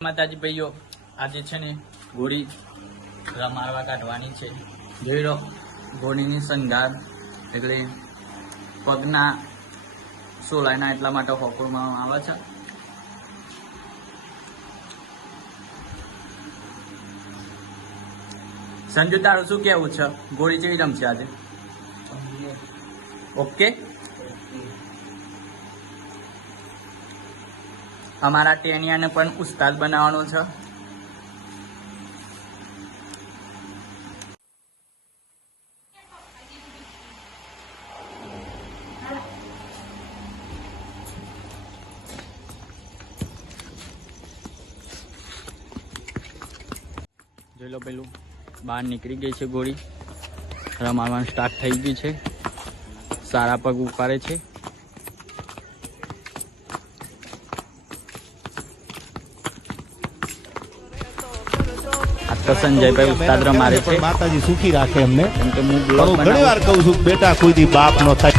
માતાજી ભાઈઓ આજે છે ને ઘોડી રમાડવા કાઢવાની છે। જોઈ લો ઘોડીની સંગાર એટલે પગના સોલાયના એટલા માટે હોકળમાં આવે છે। સંજુ તારું શું કેવું છે? ઘોડી કેવી રમશે આજે? ઓકે। हमारा टेनिया ने पण उस्ताद बनावવાનો છે। જોઈ લો પેલું બહાર નીકળી ગઈ છે ઘોડી, રમાડવાનું સ્ટાર્ટ થઈ ગયું છે। સારા પગ ઉપાડે છે। संजय भाई उस्ताद रमारे छे। माताजी सुखी राखे हमने केम के ब्लॉग घणी वार कहूं छुं बेटा कोई दी बाप नो थाय।